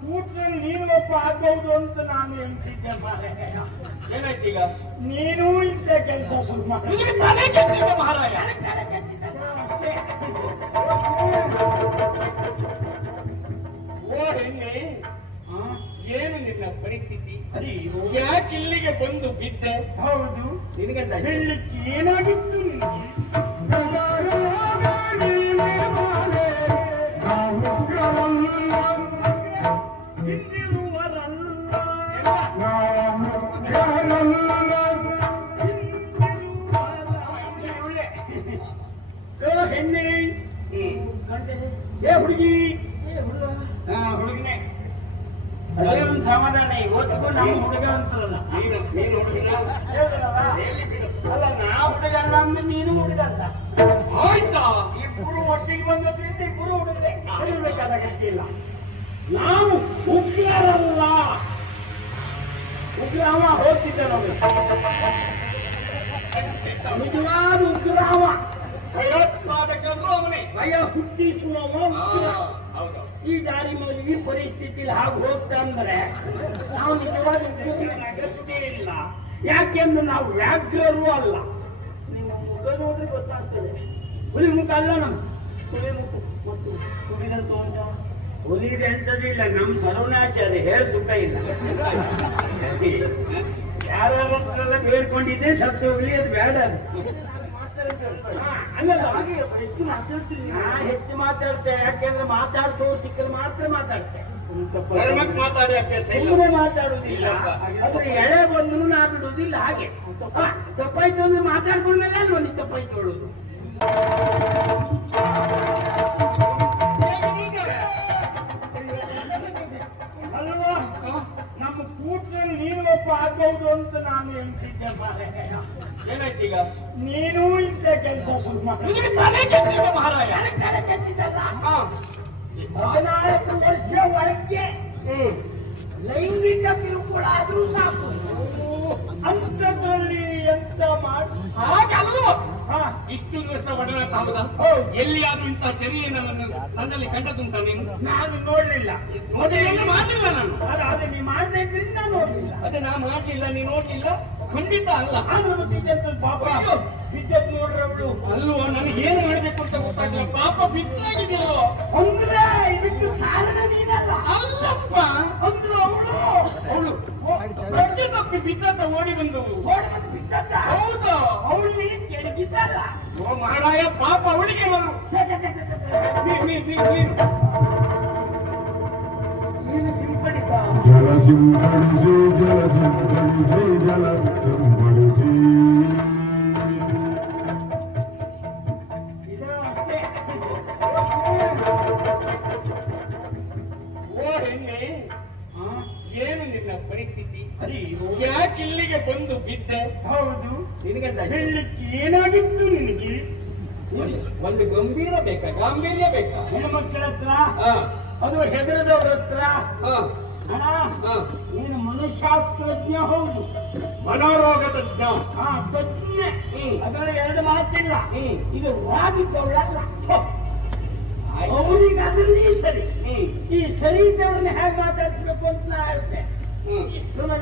ಕೂಟದಲ್ಲಿ ನೀನು ಒಬ್ಬ ಆಗ್ಬಹುದು ಅಂತ ನಾನು ಎಣಿಸಿದ್ದೆ ಮಾರಾಯ. ಏನಾಯ್ತು ಈಗ? ನೀನು ಇಂಥ ಕೆಲಸ ಶುರು ಮಾಡಿ ತಲೆ ಕೆಟ್ಟಿದೆ ಮಹಾರಾಯ. ಓ ಹೆಣ್ಣೆ, ಏನು ನಿನ್ನ ಪರಿಸ್ಥಿತಿ? ಯಾಕೆ ಇಲ್ಲಿಗೆ ಬಂದು ಬಿದ್ದೆ? ಹೌದು, ನಿನಗೆ ಹೇಳಲಿಕ್ಕೆ ಏನಾಗಿತ್ತು ನಿನಗೆ? ಹೆಣ್ಣೆ, ಏ ಹುಡುಗಿ, ಹುಡುಗನೇ ಅದೇ ಒಂದು ಸಮಾಧಾನ. ಇವತ್ತಿಗೂ ನಮ್ಮ ಹುಡುಗ ಅಂತಲ್ಲ. ಅಲ್ಲ, ನಾ ಹುಡುಗ ಅಲ್ಲ ಅಂದ್ರೆ ನೀನು ಹುಡುಗ ಅಂತ ಆಯ್ತಾ? ಇಬ್ಬರು ಒಟ್ಟಿಗೆ ಬಂದ್ರಿಂದ ಇಬ್ಬರು ಹುಡುಗರೆ ಕಲಿಬೇಕಾದ ಗತಿ ಇಲ್ಲ. ನಾವು ಉಗ್ರರಲ್ಲ. ಉಗ್ರಾಮ ಹೋಗ್ತಿದ್ದ ನಮಗೆ ನಿಜವಾದ ಉಗ್ರಾಮ. ಭಯೋತ್ಪಾದಕರು ಅವನೇ, ಭಯ ಹುಟ್ಟಿಸುವವ ಉಗ್ರ. ಈ ದಾರಿ ಮೇಲೆ ಈ ಪರಿಸ್ಥಿತಿಯಲ್ಲಿ ಹಾಗೆ ಹೋಗ್ತಾ ಅಂದ್ರೆ ನಾವು ನಿಜವಾದ ಉಗ್ರನ ಅಗತ್ಯ ಇಲ್ಲ. ಯಾಕೆಂದ್ರೆ ನಾವು ವ್ಯಾಘ್ರರು ಅಲ್ಲ. ನಿಮ್ಮ ಮುಖ ನೋಡಿದ್ರೆ ಗೊತ್ತಾಗ್ತದೆ. ಹುಲಿ ಮುಖ ಅಲ್ಲ ನಮ್ಮ ಹುಲಿ ಮುಖ. ಮತ್ತು ಹುಲಿದಂತ ಹುಲಿಗೆ ಎಂತದಿಲ್ಲ. ನಮ್ಮ ಸರ್ವನಾಶ ಅದು ಹೇಳಿ ಸುಖ ಇಲ್ಲ. ಯಾರೆಲ್ಲ ಬೇಡ್ಕೊಂಡಿದ್ದೆ ಸತ್ತು ಹೋಗ್ಲಿ, ಅದು ಬೇಡ. ಅದು ಅಲ್ಲ, ಹಾಗೆ ಹೆಚ್ಚು ಮಾತಾಡ್ತೀನಿ. ಹೆಚ್ಚು ಮಾತಾಡ್ತೆ. ಯಾಕೆಂದ್ರೆ ಮಾತಾಡ್ಸೋರು ಸಿಕ್ಕರೆ ಮಾತ್ರ ಮಾತಾಡ್ತೆ. ಸುಮ್ಮನೆ ಮಾತಾಡುದಿಲ್ಲ. ಅದ್ರ ಎಳೆ ಬಂದ್ರು ನಾ ಬಿಡುವುದಿಲ್ಲ. ಹಾಗೆ ತಪ್ಪಾಯ್ತು ಅಂದ್ರೆ ಮಾತಾಡ್ಕೊಂಡ್ಮೇಲೆ ಅಲ್ವ ನೀ ತಪ್ಪಾಯ್ತು ಹೇಳುದು. ಅಲ್ವಾ, ನಮ್ಮ ಕೂಟದಲ್ಲಿ ನೀನು ಒಬ್ಬ ಆಗ್ಬಹುದು ಅಂತ ನಾನು ಎಣಿಸಿದ್ದೆ ಮಾರಾಯ. ಏನಾಯ್ತು ಈಗ? ನೀನು ಇಂಥ ಕೆಲಸ ಶುರು ಮಾಡಿ ತಲೆ ಕೆಟ್ಟಿದೆ ಮಹಾರಾಯ. 14 ವರ್ಷ ಒಳಗೆ ಲೈಂಗಿಕ ಕಿರುಕುಳ ಆದ್ರೂ ಸಾಕು. ಅಂಥದ್ರಲ್ಲಿ ಎಂತ ಮಾಡಿ ಹಾಗಲ್ವ? ಇಷ್ಟು ದಿವಸ ಒಡನಾಟ ಹೌದಾ? ಎಲ್ಲಿಯಾದ್ರೂ ಇಂಥ ಚರ್ಯೆಯನ್ನು ನನ್ನಲ್ಲಿ ಕಂಡದುಂಟ ನೀನು? ನಾನು ನೋಡ್ಲಿಲ್ಲ. ಮೊದಲು ಮಾಡಲಿಲ್ಲ ನಾನು. ಅದೇ ನೀ ಮಾಡದೆ ಇದ್ರೆ ನಾನು ನೋಡ್ಲಿಲ್ಲ. ಅದೇ ನಾ ಮಾಡ್ಲಿಲ್ಲ, ನೀ ನೋಡ್ಲಿಲ್ಲ, ಖಂಡಿತ ಅಲ್ಲ. ಆದ್ರೆ ಮತ್ತೆ ಇದೆಂತ ಪಾಪ ಬಿದ್ದದ್ದು ನೋಡ್ರೆ ಅವಳು ಅಲ್ವೋ, ನನಗೆ ಏನು ಮಾಡ್ಬೇಕು ಅಂತ ಗೊತ್ತಾಗಿಲ್ಲ. ಪಾಪ ಬಿದ್ದಾಗಿದೆಯೋ ಅಂದ್ರೆ ಇದಕ್ಕೆ ಕಾರಣ ನೀನಲ್ಲ. ಅಲ್ಲಪ್ಪ, ಅಂದ್ರು ಅವಳು ಪ್ರತಿ ತಪ್ಪಿ ಬಿದ್ದತ್ತ ಓಡಿ ಬಂದವು. ಬಿದ್ದದ್ದ. ಹೌದು, ಅವಳು ನೀನು ಕೆಳಗಿದ್ದಲ್ಲ. ಓ ಮಹಾರಾಯ, ಪಾಪ ಅವಳಿಗೆ ಬರು. ನೀನು ಸಿಂಪಡಿಸ. ಜಲ ಸಿಂಪಡಿಸಿ, ಜಲ ಸಿಂಪಡಿಸಿ, ಜಲ ಸಿಂಪಡಿಸಿ. ಓ ಹೆಣ್ಣೆ, ಏನು ನಿನ್ನ ಪರಿಸ್ಥಿತಿ? ಯಾಕೆ ಇಲ್ಲಿಗೆ ಬಂದು ಬಿದ್ದೆ? ಹೌದು, ನಿನಗೆ ಹೇಳಲಿಕ್ಕೆ ಏನಾಗಿತ್ತು ನಿನಗೆ? ಒಂದು ಗಂಭೀರ ಬೇಕಾ, ಗಾಂಭೀರ್ಯ ಬೇಕಾ? ಹೆಣ್ಮಕ್ಳ ಹತ್ರ, ಅದು ಹೆದರದವ್ರ ಹತ್ರ. ನೀನು ಮನಃಶಾಸ್ತ್ರಜ್ಞ. ಹೌದು, ಮನೋರೋಗ ತಜ್ಞ. ತಜ್ಞ. ಅದರಲ್ಲಿ ಎರಡು ಮಾತಿಲ್ಲ. ಇದು ವಾದಿದ್ದವಳಲ್ಲ. ಅವರಿಗೆ ಅದರಲ್ಲಿ ಸರಿ. ಈ ಸರಿ ಇದ್ದವ್ರನ್ನ ಹೇಗೆ ಮಾತಾಡಿಸ್ಬೇಕು ಅಂತ ನಾ ಹೇಳ್ತೆ. ಇಷ್ಟಲ್ಲ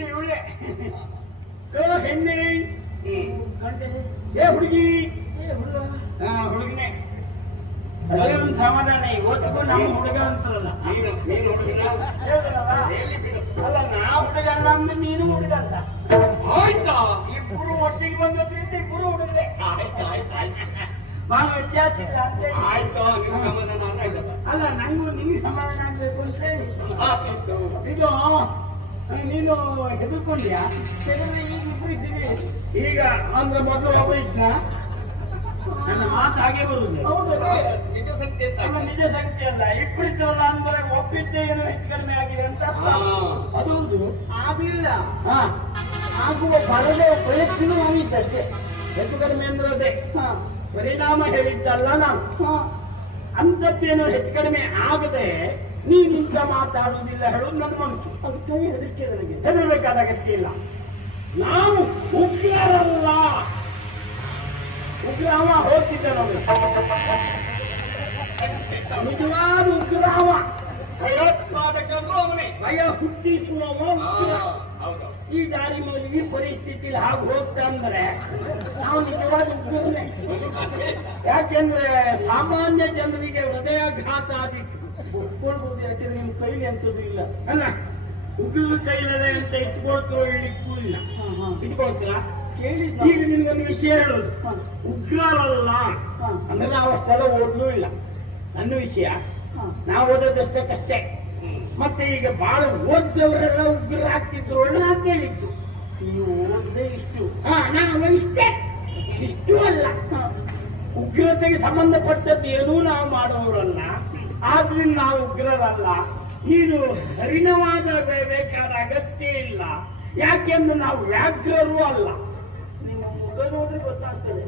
ಇವಳೆ ಹೆಣ್ಣೆ ಏ ಹುಡುಗಿ ಹುಡುಗನೇ ಅದೇ ಒಂದು ಸಮಾಧಾನ ಇವತ್ತಿಗೂ ನಮ್ಮ ಹುಡುಗ ಅಂತಾರಲ್ಲ ಅಲ್ಲ ನಾ ಹುಡುಗ ಅಲ್ಲ ಅಂದ್ರೆ ನೀನು ಹುಡುಗ ಅಂತ ಆಯ್ತಾ ಇಬ್ಬರು ಒಟ್ಟಿಗೆ ಬಂದ್ರಿಂದ ಇಬ್ಬರು ಹುಡುಗರೆ ಆಯ್ತು ಆಯ್ತು ಆಯ್ತು ಬಹಳ ವ್ಯತ್ಯಾಸ ಇಲ್ಲ ಅಂತ ಹೇಳಿ. ಆಯ್ತು ನಿಮ್ಮ ಸಮಾಧಾನ ಆಯ್ತಲ್ಲ ಅಲ್ಲ ನಂಗೂ ನಿಂಗೆ ಸಮಾಧಾನ ಆಗ್ಬೇಕು ಅಂತ ಹೇಳಿ ಆಯ್ತು ಇದು ನೀನು ಹೆದರ್ಕೊಂಡ್ಯಾ ಹೆದರ್ರೆ ಈಗ ಇಬ್ರು ಇದ್ದೀವಿ ಈಗ ಅಂದ್ರೆ ಮೊದಲು ಒಬ್ಬ ಇದ್ನ ನನ್ನ ಮಾತು ಹಾಗೆ ಬರುದು ನಿಜ ಸಂಖ್ಯೆ ಅಂತ ನಮ್ಮ ನಿಜ ಸಂಖ್ಯೆ ಅಲ್ಲ ಇಬ್ಬರಿದ್ದಲ್ಲ ಅಂದ್ರೆ ಒಪ್ಪಿದ್ದೇ ಏನೋ ಹೆಚ್ಚು ಕಡಿಮೆ ಆಗಿದೆ ಅಂತ ಅರ್ಥ. ಅದು ಹೌದು ಆಗಿಲ್ಲ ಆಗುವ ಬರದೆ ಪ್ರಯತ್ನ ಆಗಿದ್ದಷ್ಟೇ ಹೆಚ್ಚು ಕಡಿಮೆ ಅಂದ್ರೆ ಅದೇ ಪರಿಣಾಮ ಹೇಳಿದ್ದಲ್ಲ ನಾನು ಅಂಥದ್ದೇನೋ ಹೆಚ್ಚು ಕಡಿಮೆ ಆಗದೆ ನೀನಿಂದ ಮಾತಾಡುವುದಿಲ್ಲ ಹೇಳೋದು ನನ್ನ ಮನಸ್ಸು ಅದಕ್ಕಾಗಿ ಹೆದರಿಕೆ ನನಗೆ ಹೆದರಬೇಕಾದ ಅಗತ್ಯ ಇಲ್ಲ ನಾವು ಉಗ್ರರಲ್ಲ ಉಗ್ರಾಮ ಹೋಗ್ತಿದ್ದ ನೋಡಿ ನಿಜವಾದ ಉಗ್ರಾಮ ಭಯೋತ್ಪಾದಕರು ಅವನೇ ಭಯ ಹುಟ್ಟಿಸುವವ ಉಗ್ರ. ಹೌದು ಈ ದಾರಿ ಮೇಲೆ ಈ ಪರಿಸ್ಥಿತಿಲಿ ಹಾಗೆ ಹೋಗ್ತಾ ಅಂದ್ರೆ ನಾವು ನಿಜವಾದ ಉಗ್ರನೇ ಯಾಕೆಂದ್ರೆ ಸಾಮಾನ್ಯ ಜನರಿಗೆ ಹೃದಯಾಘಾತ ಆಗಿ ಒಪ್ಕೊಳ್ಬಹುದು ಯಾಕೆಂದ್ರೆ ನಿಮ್ಮ ಕೈಲಿ ಅಂತದ್ದು ಇಲ್ಲ ಅಲ್ಲ ಉಗ್ರ ಕೈಲದೆ ಅಂತ ಇಟ್ಕೊಳ್ತೀರೋ ಹೇಳಿಕ್ಕೂ ಇಲ್ಲ ಇಟ್ಕೊಳ್ತೀರಾ ಈಗ ನಿಮ್ಗೊಂದು ವಿಷಯ ಹೇಳೋದು ಉಗ್ರರಲ್ಲ ಅಂದ್ರೆ ನಾವು ಅಷ್ಟೆಲ್ಲ ಓದ್ಲೂ ಇಲ್ಲ ನನ್ನ ವಿಷಯ ನಾವು ಓದೋದಷ್ಟಕ್ಕಷ್ಟೇ ಮತ್ತೆ ಈಗ ಬಹಳ ಓದ್ದವರೆಲ್ಲ ಉಗ್ರರಾಗ್ತಿದ್ರು ನಾ ಕೇಳಿದ್ದು ನೀವು ಓದದೆ ಇಷ್ಟು ನಾವು ಇಷ್ಟು ಅಲ್ಲ ಉಗ್ರತೆಗೆ ಸಂಬಂಧಪಟ್ಟದ್ದು ಏನೂ ನಾವು ಮಾಡುವವರಲ್ಲ ಆದ್ರಿಂದ ನಾವು ಉಗ್ರರಲ್ಲ ನೀನು ಹರಿಣವಾದ ಬೇಕಾದ ಅಗತ್ಯ ಇಲ್ಲ ಯಾಕೆಂದ್ರೆ ನಾವು ವ್ಯಾಘ್ರರೂ ಅಲ್ಲ ನಿಮ್ಮ ಮುಖ ನೋಡಿದ್ರೆ ಗೊತ್ತಾಗ್ತದೆ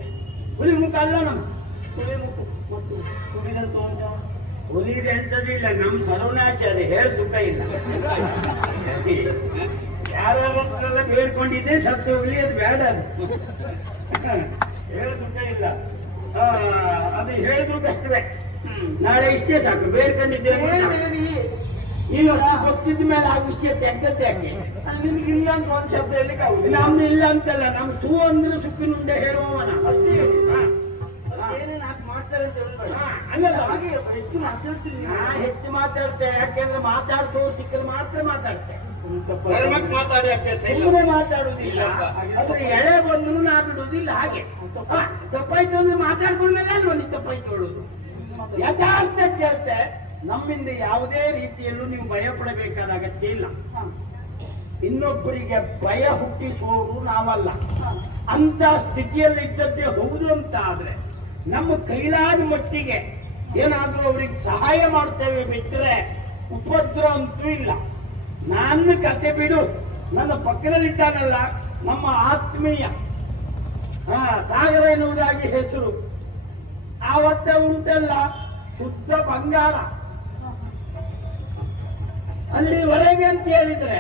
ಹುಲಿ ಮುಖ ಅಲ್ಲ ನಮ್ಮ ಹುಲಿ ಮುಖ ಮತ್ತು ಹುಲಿದಂತ ಹುಲಿದೆ ಎಂತದಿಲ್ಲ ನಮ್ಮ ಸರ್ವನಾಶ ಅದೇ ಹೇಳ ಸುಖ ಇಲ್ಲ ಯಾರೆಲ್ಲ ಬೇಡ್ಕೊಂಡಿದ್ದೆ ಸತ್ತು ಹುಲಿಯೋದು ಬೇಡ ಅದು ಹೇಳ ಸುಖ ಇಲ್ಲ ಅದು ಹೇಳಿದ್ರು ಕಷ್ಟವೇ ನಾಳೆ ಇಷ್ಟೇ ಸಾಕು ಬೇಡ್ಕೊಂಡಿದ್ದೇವೆ ನೀವು ಗೊತ್ತಿದ್ದ ಮೇಲೆ ಆ ವಿಷಯ ತೆಗ್ದದ್ದೆ ಯಾಕೆ ನಿಮ್ಗೆ ಇಲ್ಲ ಅಂತ ಒಂದು ಶಬ್ದ ಹೇಳಲಿಕ್ಕೆ ಆಗುದು ನಮ್ದು ಇಲ್ಲ ಅಂತಲ್ಲ ನಮ್ ಸೂ ಅಂದ್ರೆ ಸುಕ್ಕಿನುಂಡೆ ಹೇಳುವವನ ಅಷ್ಟೇ ಹೆಚ್ಚು ಮಾತಾಡ್ತೆ ಯಾಕೆಂದ್ರೆ ಮಾತಾಡ್ಸೋರು ಸಿಕ್ಕರೆ ಮಾತ್ರ ಮಾತಾಡ್ತೆ ಸುಮ್ಮನೆ ಮಾತಾಡುದಿಲ್ಲ ಅದ್ರ ಎಳೆ ಬಂದ್ರು ನಾ ಬಿಡುವುದಿಲ್ಲ ಹಾಗೆ ತಪ್ಪಾಯ್ತು ಅಂದ್ರೆ ಮಾತಾಡ್ಕೊಂಡ್ಮೇಲೆ ಅಲ್ವ ನೀ ತಪ್ಪಾಯ್ತು ಹೇಳುದು ಯಥಾರ್ಥ ಕೇಳ್ತೆ ನಮ್ಮಿಂದ ಯಾವುದೇ ರೀತಿಯಲ್ಲೂ ನೀವು ಭಯ ಪಡಬೇಕಾದ ಅಗತ್ಯ ಇಲ್ಲ ಇನ್ನೊಬ್ಬರಿಗೆ ಭಯ ಹುಟ್ಟಿಸುವವರು ನಾವಲ್ಲ ಅಂತ ಸ್ಥಿತಿಯಲ್ಲಿ ಇದ್ದದ್ದೇ ಹೌದು ಅಂತ ಆದ್ರೆ ನಮ್ಮ ಕೈಲಾದ ಮಟ್ಟಿಗೆ ಏನಾದ್ರೂ ಅವ್ರಿಗೆ ಸಹಾಯ ಮಾಡ್ತೇವೆ ಬಿಟ್ಟರೆ ಉಪದ್ರ ಅಂತೂ ಇಲ್ಲ ನನ್ನ ಕತೆ ಬಿಡು ನನ್ನ ಪಕ್ಕದಲ್ಲಿದ್ದಾನಲ್ಲ ನಮ್ಮ ಆತ್ಮೀಯ ಸಾಗರ ಎನ್ನುವುದಾಗಿ ಹೆಸರು ಆವತ್ತ ಉಂಟಲ್ಲ ಶುದ್ಧ ಬಂಗಾರ ಅಲ್ಲಿವರೆಗೆ ಅಂತ ಹೇಳಿದ್ರೆ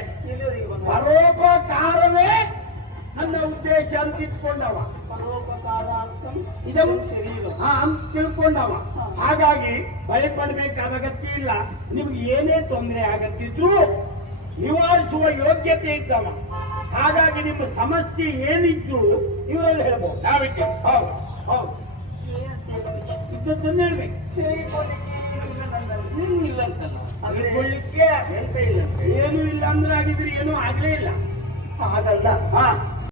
ಪರೋಪಕಾರವೇ ನನ್ನ ಉದ್ದೇಶ ಅಂತ ಇಟ್ಕೊಂಡವ ಅಂತ ತಿಳ್ಕೊಂಡವ ಹಾಗಾಗಿ ಭಯಪಡಬೇಕಾದ ಅಗತ್ಯ ಇಲ್ಲ ನಿಮ್ಗೆ ಏನೇ ತೊಂದರೆ ಆಗತ್ತಿದ್ರು ನಿವಾರಿಸುವ ಯೋಗ್ಯತೆ ಇದ್ದವ ಹಾಗಾಗಿ ನಿಮ್ಮ ಸಮಸ್ಯೆ ಏನಿದ್ರು ಇವರಲ್ಲಿ ಹೇಳ್ಬೋದು ನಾವಿದ್ದೆ ಹೌದು ಹೌದು ಇದ್ದದ್ದನ್ನು ಹೇಳ್ಬೇಕು ಇಲ್ಲ ಅಂತಲ್ಲ ಅದ್ಕೊಳ್ಳಿಕ್ಕೆ ಎಂತ ಇಲ್ಲ ಏನು ಇಲ್ಲ ಅಂದ್ರೆ ಆಗಿದ್ರೆ ಏನೂ ಆಗ್ಲೇ ಇಲ್ಲ ಹಾಗಲ್ಲ